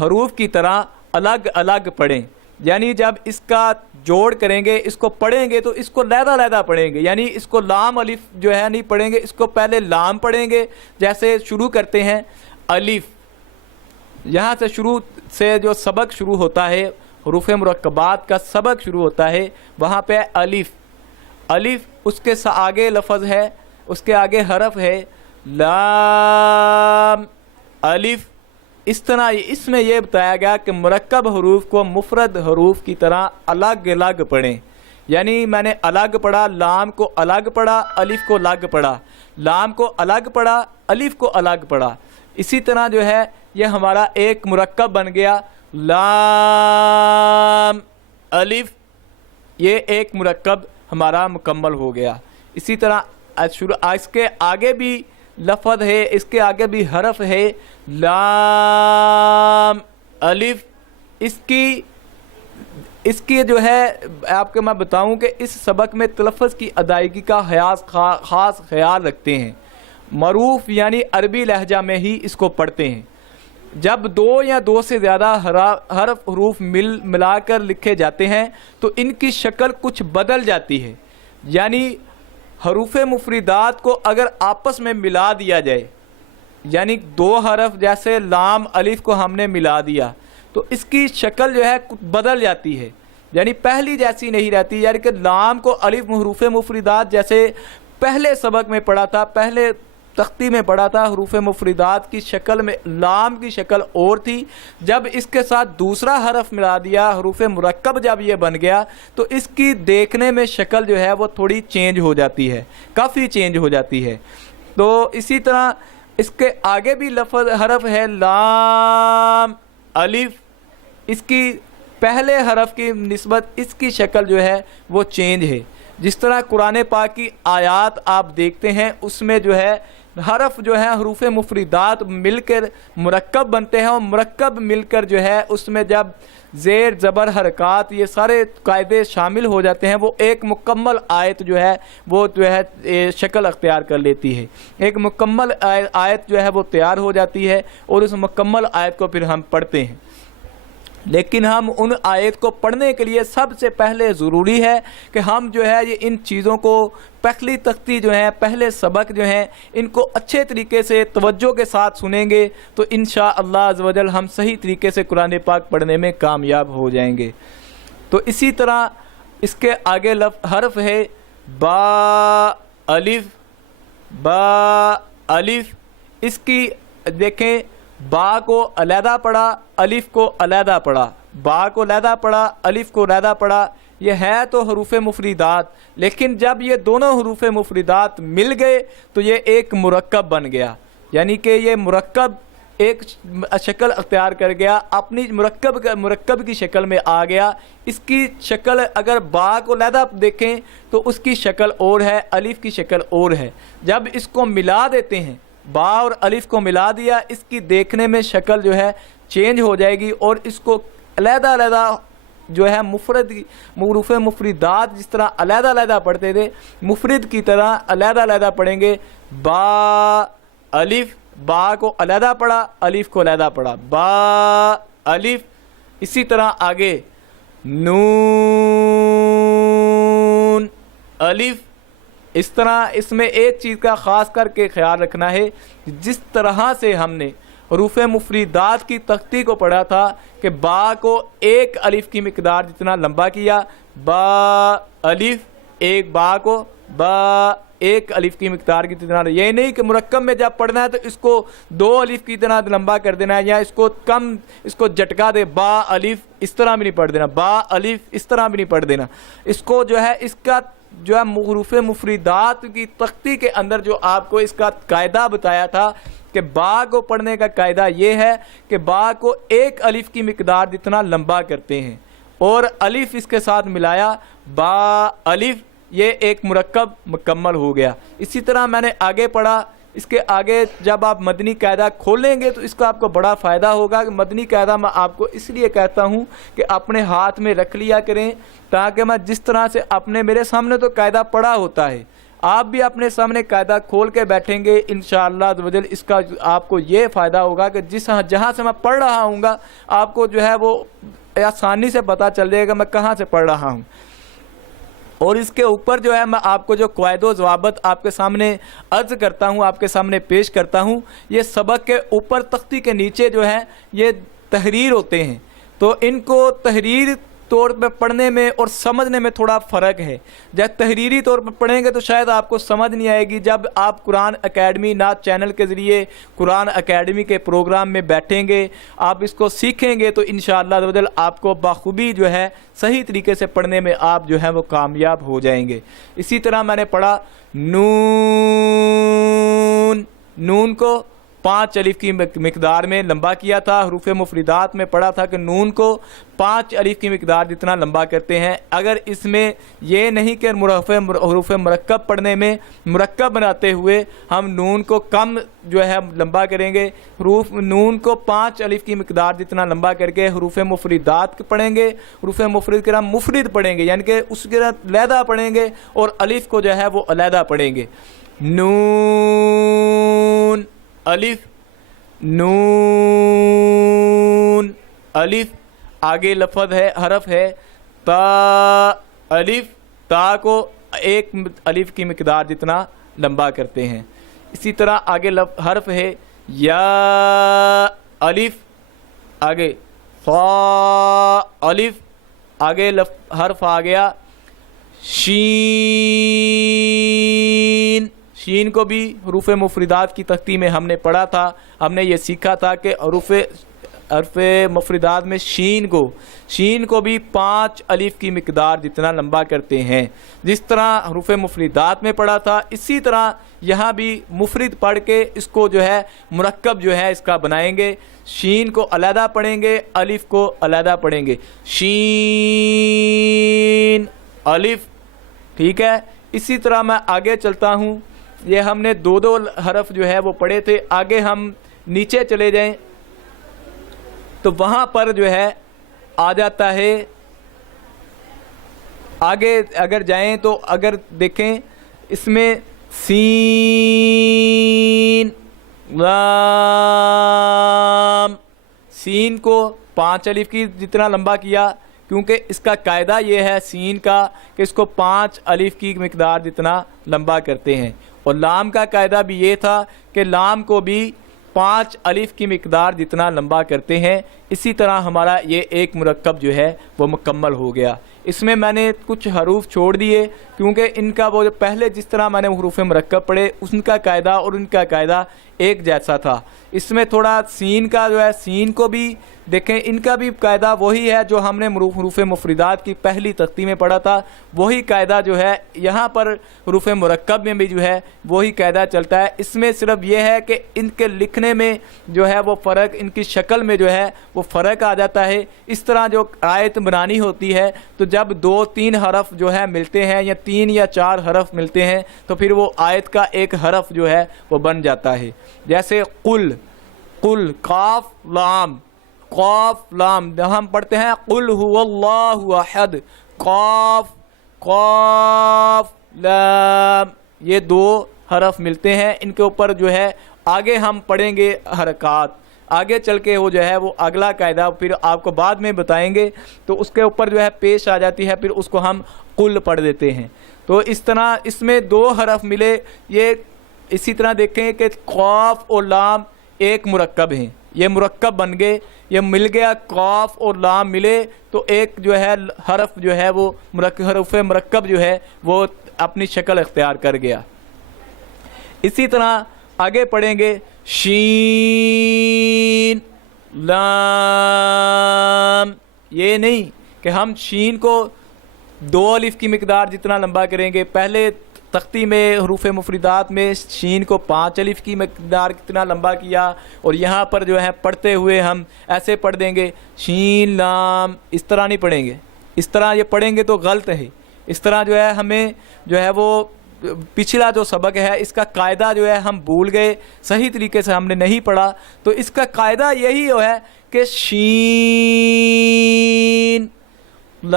حروف کی طرح الگ الگ پڑھیں، یعنی جب اس کا جوڑ کریں گے، اس کو پڑھیں گے تو اس کو علیحدہ علیحدہ پڑھیں گے، یعنی اس کو لام الف جو ہے نہیں پڑھیں گے، اس کو پہلے لام پڑھیں گے. جیسے شروع کرتے ہیں الف، یہاں سے شروع سے جو سبق شروع ہوتا ہے، حروف مرکبات کا سبق شروع ہوتا ہے، وہاں پہ الف، الف اس کے آگے لفظ ہے، اس کے آگے حرف ہے لام الف. اس طرح اس میں یہ بتایا گیا کہ مرکب حروف کو مفرد حروف کی طرح الگ الگ پڑھیں، یعنی میں نے الگ پڑھا، لام کو الگ پڑھا، الف کو الگ پڑھا، لام کو الگ پڑھا، الف کو الگ پڑھا. اسی طرح جو ہے یہ ہمارا ایک مرکب بن گیا لام الف، یہ ایک مرکب ہمارا مکمل ہو گیا. اسی طرح اس کے آگے بھی لفظ ہے، اس کے آگے بھی حرف ہے لام الف. اس کی جو ہے آپ کو میں بتاؤں کہ اس سبق میں تلفظ کی ادائیگی کا خاص خیال رکھتے ہیں. معروف یعنی عربی لہجہ میں ہی اس کو پڑھتے ہیں. جب دو یا دو سے زیادہ حرف حروف ملا کر لکھے جاتے ہیں تو ان کی شکل کچھ بدل جاتی ہے. یعنی حروف مفردات کو اگر آپس میں ملا دیا جائے، یعنی دو حرف جیسے لام الف کو ہم نے ملا دیا تو اس کی شکل جو ہے بدل جاتی ہے، یعنی پہلی جیسی نہیں رہتی. یعنی کہ لام کو الف حروف مفردات جیسے پہلے سبق میں پڑھا تھا، پہلے تختی میں پڑھا تھا، حروف مفردات کی شکل میں لام کی شکل اور تھی. جب اس کے ساتھ دوسرا حرف ملا دیا، حروف مرکب جب یہ بن گیا تو اس کی دیکھنے میں شکل جو ہے وہ تھوڑی چینج ہو جاتی ہے، کافی چینج ہو جاتی ہے. تو اسی طرح اس کے آگے بھی لفظ حرف ہے لام الف، اس کی پہلے حرف کی نسبت اس کی شکل جو ہے وہ چینج ہے. جس طرح قرآن پاک کی آیات آپ دیکھتے ہیں اس میں جو ہے حرف جو ہے حروف مفردات مل کر مرکب بنتے ہیں، اور مرکب مل کر جو ہے اس میں جب زیر زبر حرکات یہ سارے قاعدے شامل ہو جاتے ہیں، وہ ایک مکمل آیت جو ہے وہ جو ہے شکل اختیار کر لیتی ہے. ایک مکمل آیت جو ہے وہ تیار ہو جاتی ہے اور اس مکمل آیت کو پھر ہم پڑھتے ہیں. لیکن ہم ان آیت کو پڑھنے کے لیے سب سے پہلے ضروری ہے کہ ہم جو ہے یہ ان چیزوں کو پہلی تختی جو ہے، پہلے سبق جو ہیں، ان کو اچھے طریقے سے توجہ کے ساتھ سنیں گے تو انشاءاللہ عز و جل ہم صحیح طریقے سے قرآن پاک پڑھنے میں کامیاب ہو جائیں گے. تو اسی طرح اس کے آگے حرف ہے با الف، با الف. اس کی دیکھیں با کو علیحدہ پڑھا، الف کو علیحدہ پڑھا، با کو علیحدہ پڑھا، الف کو علیحدہ پڑھا. یہ ہے تو حروف مفردات، لیکن جب یہ دونوں حروف مفردات مل گئے تو یہ ایک مرکب بن گیا. یعنی کہ یہ مرکب ایک شکل اختیار کر گیا، اپنی مرکب کی شکل میں آ گیا. اس کی شکل اگر با کو علیحدہ دیکھیں تو اس کی شکل اور ہے، الف کی شکل اور ہے. جب اس کو ملا دیتے ہیں، با اور الف کو ملا دیا، اس کی دیکھنے میں شکل جو ہے چینج ہو جائے گی، اور اس کو علیحدہ علیحدہ جو ہے مفرد حروف مفردات جس طرح علیحدہ علیحدہ پڑھتے تھے، مفرد کی طرح علیحدہ علیحدہ پڑھیں گے. با الف، با کو علیحدہ پڑھا، الف کو علیحدہ پڑھا، با الف. اسی طرح آگے نون الف. اس طرح اس میں ایک چیز کا خاص کر کے خیال رکھنا ہے، جس طرح سے ہم نے حروف مفردات کی تختی کو پڑھا تھا کہ با کو ایک الف کی مقدار جتنا لمبا کیا، با الف، ایک با کو با ایک الف کی مقدار کی طرح. یہ نہیں کہ مرکب میں جب پڑھنا ہے تو اس کو دو الف کی طرح لمبا کر دینا ہے، یا اس کو کم، اس کو جھٹکا دے با الف، اس طرح بھی نہیں پڑھ دینا، با الف اس طرح بھی نہیں پڑھ دینا. اس کو جو ہے اس کا جو ہے حروف مفردات کی تختی کے اندر جو آپ کو اس کا قاعدہ بتایا تھا کہ با کو پڑھنے کا قاعدہ یہ ہے کہ با کو ایک الف کی مقدار جتنا لمبا کرتے ہیں اور الف اس کے ساتھ ملایا، با الف، یہ ایک مرکب مکمل ہو گیا. اسی طرح میں نے آگے پڑھا، اس کے آگے جب آپ مدنی قاعدہ کھولیں گے تو اس کا آپ کو بڑا فائدہ ہوگا. کہ مدنی قاعدہ میں آپ کو اس لیے کہتا ہوں کہ اپنے ہاتھ میں رکھ لیا کریں، تاکہ میں جس طرح سے اپنے میرے سامنے تو قاعدہ پڑھا ہوتا ہے، آپ بھی اپنے سامنے قاعدہ کھول کے بیٹھیں گے انشاءاللہ عزوجل اس کا آپ کو یہ فائدہ ہوگا کہ جہاں سے میں پڑھ رہا ہوں گا آپ کو جو ہے وہ آسانی سے پتہ چل جائے گا میں کہاں سے پڑھ رہا ہوں. اور اس کے اوپر جو ہے میں آپ کو جو قواعد و ضوابط آپ کے سامنے عرض کرتا ہوں، آپ کے سامنے پیش کرتا ہوں، یہ سبق کے اوپر تختی کے نیچے جو ہے یہ تحریر ہوتے ہیں. تو ان کو تحریر طور پہ پڑھنے میں اور سمجھنے میں تھوڑا فرق ہے. جب تحریری طور پر پڑھیں گے تو شاید آپ کو سمجھ نہیں آئے گی. جب آپ قرآن اکیڈمی نعت چینل کے ذریعے قرآن اکیڈمی کے پروگرام میں بیٹھیں گے، آپ اس کو سیکھیں گے تو انشاءاللہ آپ کو بخوبی جو ہے صحیح طریقے سے پڑھنے میں آپ جو ہے وہ کامیاب ہو جائیں گے. اسی طرح میں نے پڑھا نون کو 5 الف کی مقدار میں لمبا کیا تھا. حروف مفردات میں پڑھا تھا کہ نون کو 5 الف کی مقدار جتنا لمبا کرتے ہیں. اگر اس میں یہ نہیں کہ حروف مرکب پڑھنے میں مرکب بناتے ہوئے ہم نون کو کم جو ہے لمبا کریں گے، نون کو 5 الف کی مقدار جتنا لمبا کر کے حروف مفردات پڑھیں گے. حروف مفرد کے نام مفرد پڑھیں گے یعنی کہ اس کے علیحدہ پڑھیں گے اور الف کو جو ہے وہ علیحدہ پڑھیں گے. نون الف، نون الف، آگے لفظ ہے حرف ہے تا الف، تا کو 1 الف کی مقدار جتنا لمبا کرتے ہیں. اسی طرح آگے حرف ہے یا الف، آگے فا الف، آگے حرف آ گیا شین. شین کو بھی حروف مفردات کی تختی میں ہم نے پڑھا تھا. ہم نے یہ سیکھا تھا کہ حروف مفردات میں شین کو بھی 5 الف کی مقدار جتنا لمبا کرتے ہیں. جس طرح حروف مفردات میں پڑھا تھا اسی طرح یہاں بھی مفرد پڑھ کے اس کو جو ہے مرکب جو ہے اس کا بنائیں گے. شین کو علیحدہ پڑھیں گے، الف کو علیحدہ پڑھیں گے. شین الف، ٹھیک ہے. اسی طرح میں آگے چلتا ہوں. یہ ہم نے 2 حرف جو ہے وہ پڑھے تھے. آگے ہم نیچے چلے جائیں تو وہاں پر جو ہے آ جاتا ہے. آگے اگر جائیں تو اگر دیکھیں اس میں سین لام، سین کو 5 الف کی جتنا لمبا کیا کیونکہ اس کا قاعدہ یہ ہے سین کا کہ اس کو 5 الف کی مقدار جتنا لمبا کرتے ہیں. اور لام کا قاعدہ بھی یہ تھا کہ لام کو بھی 5 الف کی مقدار جتنا لمبا کرتے ہیں. اسی طرح ہمارا یہ ایک مرکب جو ہے وہ مکمل ہو گیا. اس میں نے کچھ حروف چھوڑ دیے کیونکہ ان کا وہ پہلے جس طرح میں نے حروف مرکب پڑھے ان کا قاعدہ اور ان کا قاعدہ ایک جیسا تھا. اس میں تھوڑا سین کا جو ہے سین کو بھی دیکھیں ان کا بھی قاعدہ وہی ہے جو ہم نے حروف مفردات کی پہلی تختی میں پڑھا تھا. وہی قاعدہ جو ہے یہاں پر حروف مرکب میں بھی جو ہے وہی قاعدہ چلتا ہے. اس میں صرف یہ ہے کہ ان کے لکھنے میں جو ہے وہ فرق، ان کی شکل میں جو ہے وہ فرق آ جاتا ہے. اس طرح جو آیت بنانی ہوتی ہے تو جب 2-3 حرف جو ہے ملتے ہیں یا 3 یا 4 حرف ملتے ہیں تو پھر وہ آیت کا ایک حرف جو ہے وہ بن جاتا ہے. جیسے قل، قل قاف لام، قاف لام ہم پڑھتے ہیں قل هو اللہ احد، قاف قاف لام، یہ 2 حرف ملتے ہیں. ان کے اوپر جو ہے آگے ہم پڑھیں گے حرکات. آگے چل کے وہ جو ہے وہ اگلا قاعدہ پھر آپ کو بعد میں بتائیں گے تو اس کے اوپر جو ہے پیش آ جاتی ہے، پھر اس کو ہم قل پڑھ دیتے ہیں. تو اس طرح اس میں 2 حرف ملے. یہ اسی طرح دیکھیں کہ قاف اور لام ایک مرکب ہیں، یہ مرکب بن گئے، یہ مل گیا. قاف اور لام ملے تو ایک جو ہے حرف جو ہے وہ حروف مرکب جو ہے وہ اپنی شکل اختیار کر گیا. اسی طرح آگے پڑھیں گے شین لام. یہ نہیں کہ ہم شین کو 2 الف کی مقدار جتنا لمبا کریں گے. پہلے تختی میں حروف مفردات میں شین کو 5 الف کی مقدار کتنا لمبا کیا اور یہاں پر جو ہے پڑھتے ہوئے ہم ایسے پڑھ دیں گے شین لام. اس طرح نہیں پڑھیں گے. اس طرح یہ پڑھیں گے تو غلط ہے. اس طرح جو ہے ہمیں جو ہے وہ پچھلا جو سبق ہے اس کا قاعدہ جو ہے ہم بھول گئے، صحیح طریقے سے ہم نے نہیں پڑھا. تو اس کا قاعدہ یہی ہے کہ شین لام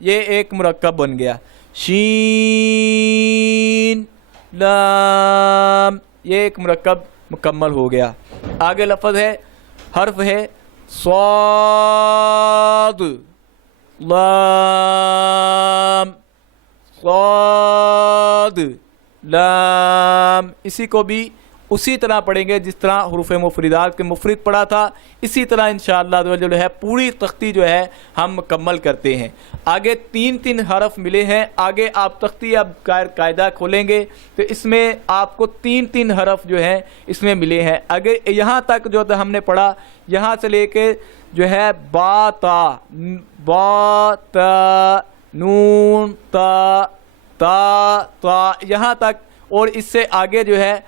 یہ ایک مرکب بن گیا. شین لام، یہ ایک مرکب مکمل ہو گیا۔ آگے لفظ ہے، حرف ہے صاد لام، صاد لام، اسی کو بھی اسی طرح پڑھیں گے جس طرح حروف مفردات کے مفرد پڑھا تھا، اسی طرح انشاءاللہ جو ہے پوری تختی جو ہے ہم مکمل کرتے ہیں۔ آگے 3 حرف ملے ہیں، آگے آپ تختی اب قاعدہ کھولیں گے تو اس میں آپ کو 3 حرف جو ہیں اس میں ملے ہیں۔ اگر یہاں تک جو ہم نے پڑھا، یہاں سے لے کے جو ہے با تا نون تا یہاں تک، اور اس سے آگے جو ہے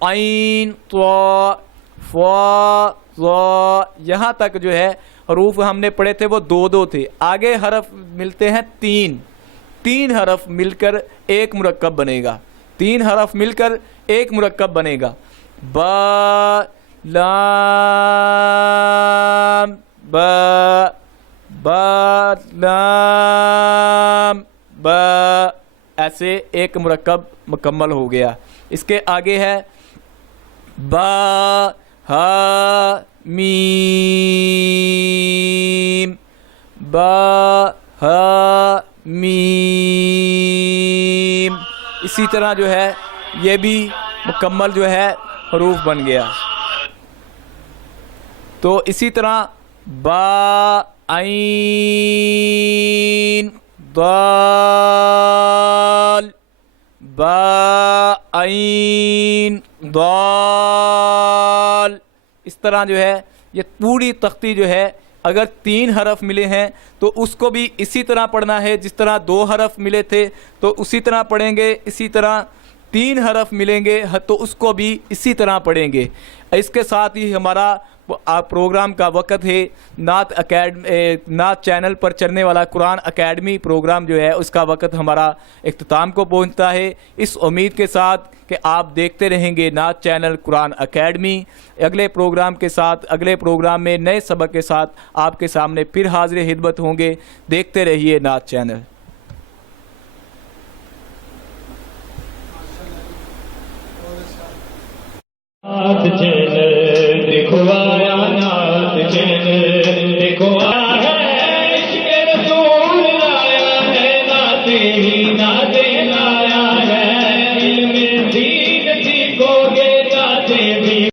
عین طا فا ظا یہاں تک جو ہے حروف ہم نے پڑھے تھے وہ 2 تھے۔ آگے حرف ملتے ہیں 3 حرف مل کر ایک مرکب بنے گا، 3 حرف مل کر ایک مرکب بنے گا۔ با لام با لام با، ایسے ایک مرکب مکمل ہو گیا۔ اس کے آگے ہے با ہا میم، با ہا میم، اسی طرح جو ہے یہ بھی مکمل جو ہے حروف بن گیا۔ تو اسی طرح با عین ضال، با عین ضال، اس طرح جو ہے یہ پوری تختی جو ہے اگر 3 حرف ملے ہیں تو اس کو بھی اسی طرح پڑھنا ہے، جس طرح 2 حرف ملے تھے تو اسی طرح پڑھیں گے، اسی طرح 3 حرف ملیں گے تو اس کو بھی اسی طرح پڑھیں گے۔ اس کے ساتھ ہی ہمارا پروگرام کا وقت ہے، نعت چینل پر چلنے والا قرآن اکیڈمی پروگرام جو ہے اس کا وقت ہمارا اختتام کو پہنچتا ہے، اس امید کے ساتھ کہ آپ دیکھتے رہیں گے نعت چینل قرآن اکیڈمی۔ اگلے پروگرام کے ساتھ، اگلے پروگرام میں نئے سبق کے ساتھ آپ کے سامنے پھر حاضر خدمت ہوں گے۔ دیکھتے رہیے نعت چینل۔